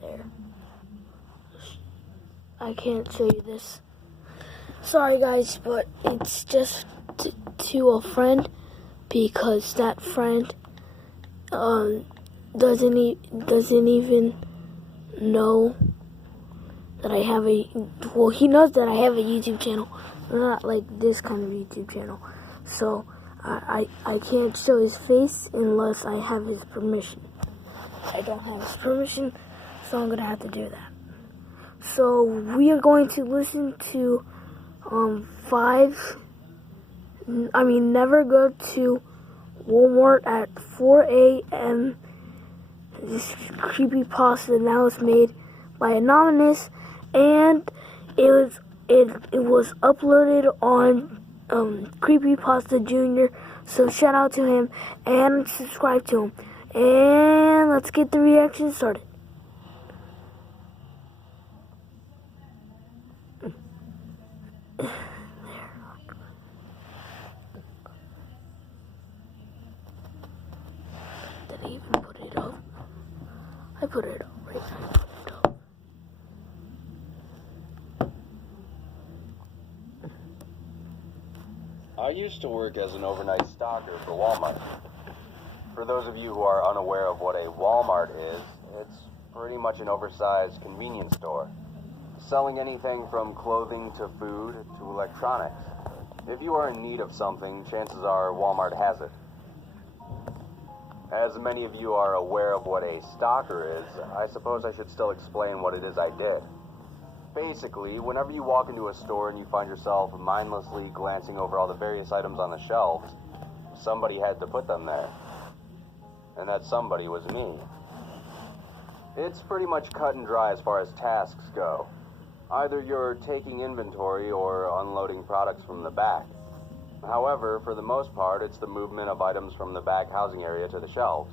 there. I can't show you this. Sorry guys, but it's just to a friend, because that friend doesn't even know that I have he knows that I have a YouTube channel, not like this kind of YouTube channel. So I can't show his face unless I have his permission. I don't have his permission, so I'm gonna have to do that. So we are going to listen to never go to Walmart at 4 a.m. This creepypasta that was made by Anonymous, and it was uploaded on Creepypasta Jr. So shout out to him and subscribe to him. And let's get the reaction started. Did I even put it up? I put it up, right? I put it up. I used to work as an overnight stalker for Walmart. For those of you who are unaware of what a Walmart is, it's pretty much an oversized convenience store, selling anything from clothing to food to electronics. If you are in need of something, chances are Walmart has it. As many of you are aware of what a stalker is, I suppose I should still explain what it is I did. Basically, whenever you walk into a store and you find yourself mindlessly glancing over all the various items on the shelves, somebody had to put them there. And that somebody was me. It's pretty much cut and dry as far as tasks go. Either you're taking inventory or unloading products from the back. However, for the most part, it's the movement of items from the back housing area to the shelves.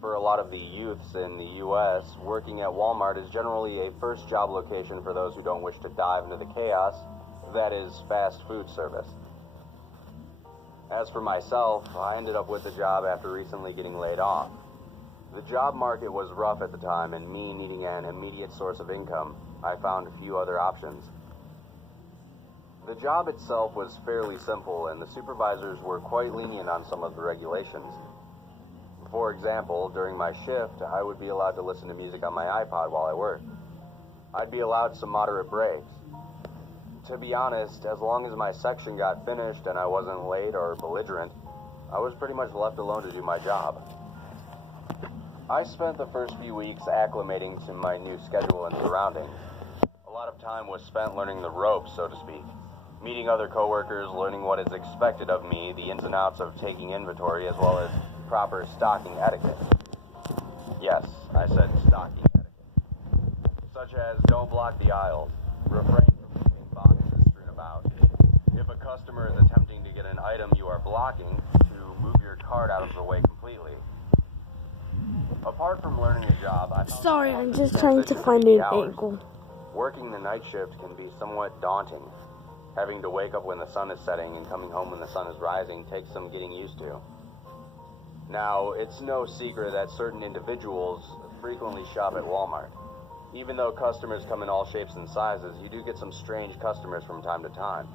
For a lot of the youths in the U.S., working at Walmart is generally a first job location for those who don't wish to dive into the chaos that is fast food service. As for myself, I ended up with the job after recently getting laid off. The job market was rough at the time, and me needing an immediate source of income, I found a few other options. The job itself was fairly simple, and the supervisors were quite lenient on some of the regulations. For example, during my shift, I would be allowed to listen to music on my iPod while I worked. I'd be allowed some moderate breaks. To be honest, as long as my section got finished and I wasn't late or belligerent, I was pretty much left alone to do my job. I spent the first few weeks acclimating to my new schedule and surroundings. A lot of time was spent learning the ropes, so to speak. Meeting other coworkers, learning what is expected of me, the ins and outs of taking inventory, as well as proper stocking etiquette. Yes, I said stocking etiquette. Such as don't block the aisles, refrain from leaving boxes strewn about. If a customer is attempting to get an item you are blocking, to move your cart out of the way completely. Apart from learning the job, Sorry, I'm just trying to find an angle. Working the night shift can be somewhat daunting. Having to wake up when the sun is setting and coming home when the sun is rising takes some getting used to. Now, it's no secret that certain individuals frequently shop at Walmart. Even though customers come in all shapes and sizes, you do get some strange customers from time to time.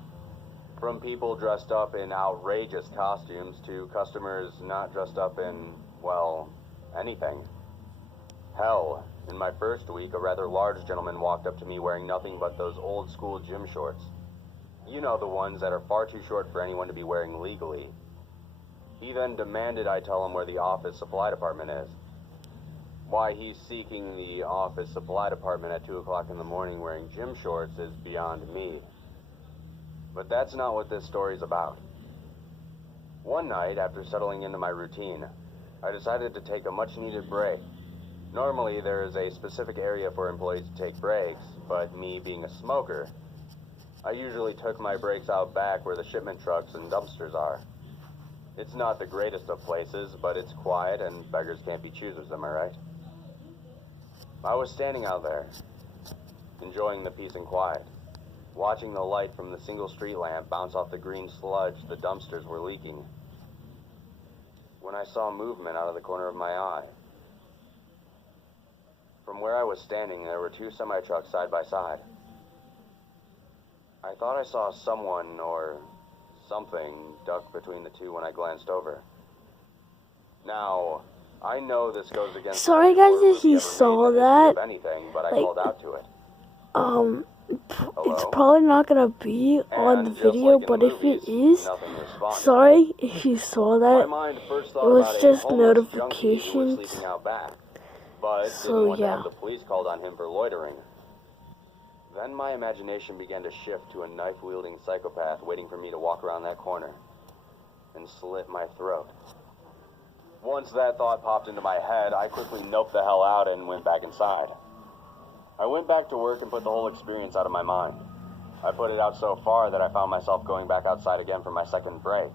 From people dressed up in outrageous costumes to customers not dressed up in, well, anything. Hell, in my first week, a rather large gentleman walked up to me wearing nothing but those old school gym shorts. You know, the ones that are far too short for anyone to be wearing legally. He then demanded I tell him where the office supply department is. Why he's seeking the office supply department at 2 o'clock in the morning wearing gym shorts is beyond me. But that's not what this story's about. One night, after settling into my routine, I decided to take a much-needed break. Normally, there is a specific area for employees to take breaks, but me being a smoker, I usually took my breaks out back where the shipment trucks and dumpsters are. It's not the greatest of places, but it's quiet and beggars can't be choosers, am I right? I was standing out there, enjoying the peace and quiet, watching the light from the single street lamp bounce off the green sludge the dumpsters were leaking. when I saw movement out of the corner of my eye. From where I was standing, there were two semi-trucks side by side. I thought I saw someone or something duck between the two when I glanced over. Now, I know this goes against... Sorry guys if you saw that. Anything, but I like, called out to it. It's probably not gonna be on the video, like but the if movies, it is, nothing responded. sorry if you saw My that. mind first It thought was about just a homeless junkie who was notifications. sleeping out back, but So, didn't want to yeah. have the police called on him for loitering. Then my imagination began to shift to a knife-wielding psychopath waiting for me to walk around that corner and slit my throat. Once that thought popped into my head, I quickly noped the hell out and went back inside. I went back to work and put the whole experience out of my mind. I put it out so far that I found myself going back outside again for my second break.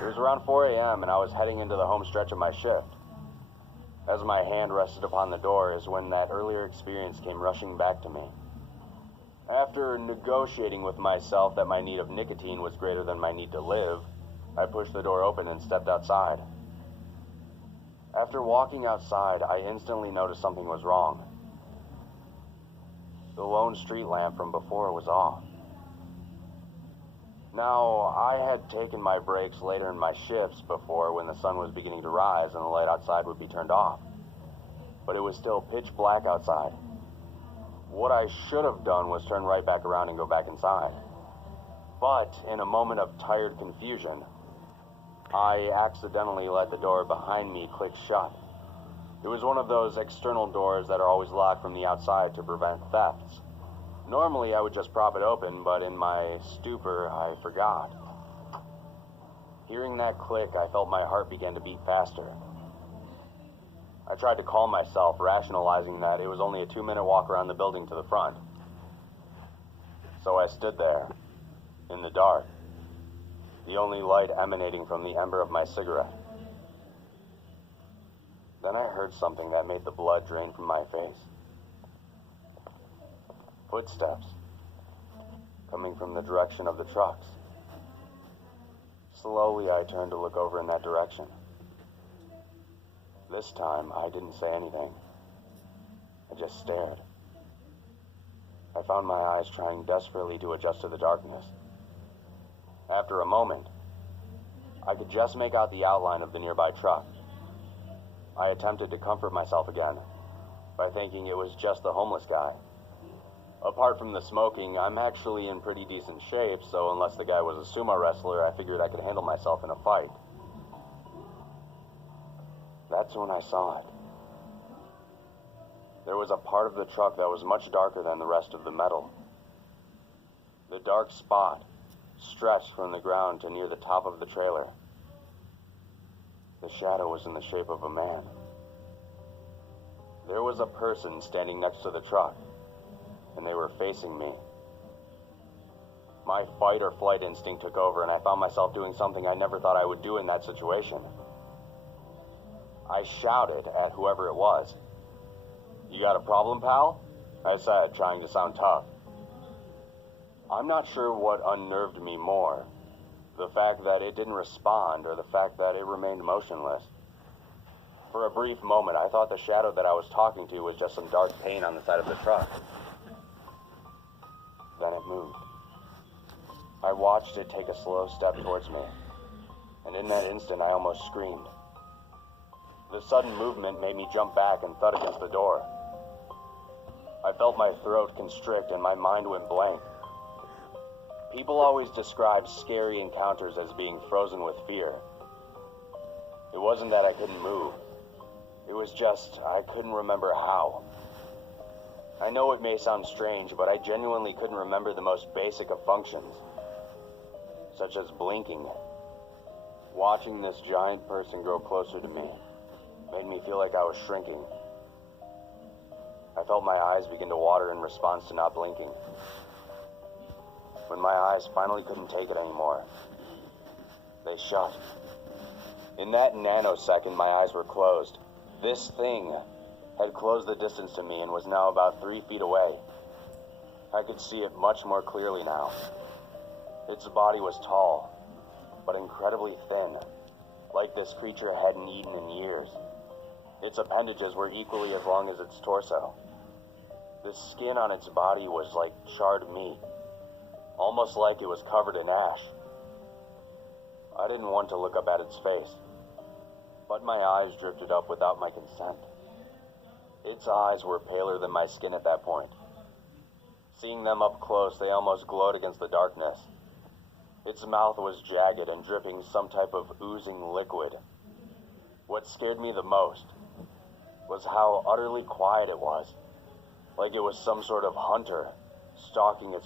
It was around 4 a.m. and I was heading into the home stretch of my shift. As my hand rested upon the door is when that earlier experience came rushing back to me. After negotiating with myself that my need of nicotine was greater than my need to live, I pushed the door open and stepped outside. After walking outside, I instantly noticed something was wrong. The lone street lamp from before was off. Now, I had taken my breaks later in my shifts before when the sun was beginning to rise and the light outside would be turned off. But it was still pitch black outside. What I should have done was turn right back around and go back inside. But in a moment of tired confusion, I accidentally let the door behind me click shut. It was one of those external doors that are always locked from the outside to prevent thefts. Normally, I would just prop it open, but in my stupor, I forgot. Hearing that click, I felt my heart begin to beat faster. I tried to calm myself, rationalizing that it was only a 2-minute walk around the building to the front. So I stood there, in the dark, the only light emanating from the ember of my cigarette. Then I heard something that made the blood drain from my face. Footsteps, coming from the direction of the trucks. Slowly, I turned to look over in that direction. This time, I didn't say anything. I just stared. I found my eyes trying desperately to adjust to the darkness. After a moment, I could just make out the outline of the nearby truck. I attempted to comfort myself again by thinking it was just the homeless guy. Apart from the smoking, I'm actually in pretty decent shape, so unless the guy was a sumo wrestler, I figured I could handle myself in a fight. That's when I saw it. There was a part of the truck that was much darker than the rest of the metal. The dark spot stretched from the ground to near the top of the trailer. The shadow was in the shape of a man. There was a person standing next to the truck, and they were facing me. My fight or flight instinct took over, and I found myself doing something I never thought I would do in that situation. I shouted at whoever it was. "You got a problem, pal?" I said, trying to sound tough. I'm not sure what unnerved me more, the fact that it didn't respond or the fact that it remained motionless. For a brief moment, I thought the shadow that I was talking to was just some dark paint on the side of the truck. Then it moved. I watched it take a slow step towards me, and in that instant I almost screamed. The sudden movement made me jump back and thud against the door. I felt my throat constrict and my mind went blank. People always describe scary encounters as being frozen with fear. It wasn't that I couldn't move. It was just I couldn't remember how. I know it may sound strange, but I genuinely couldn't remember the most basic of functions, such as blinking. Watching this giant person grow closer to me made me feel like I was shrinking. I felt my eyes begin to water in response to not blinking. When my eyes finally couldn't take it anymore, they shut. In that nanosecond, my eyes were closed. This thing had closed the distance to me and was now about 3 feet away. I could see it much more clearly now. Its body was tall, but incredibly thin, like this creature hadn't eaten in years. Its appendages were equally as long as its torso. The skin on its body was like charred meat, almost like it was covered in ash. I didn't want to look up at its face, but my eyes drifted up without my consent. Its eyes were paler than my skin at that point. Seeing them up close, they almost glowed against the darkness. Its mouth was jagged and dripping some type of oozing liquid. What scared me the most was how utterly quiet it was, like it was some sort of hunter stalking its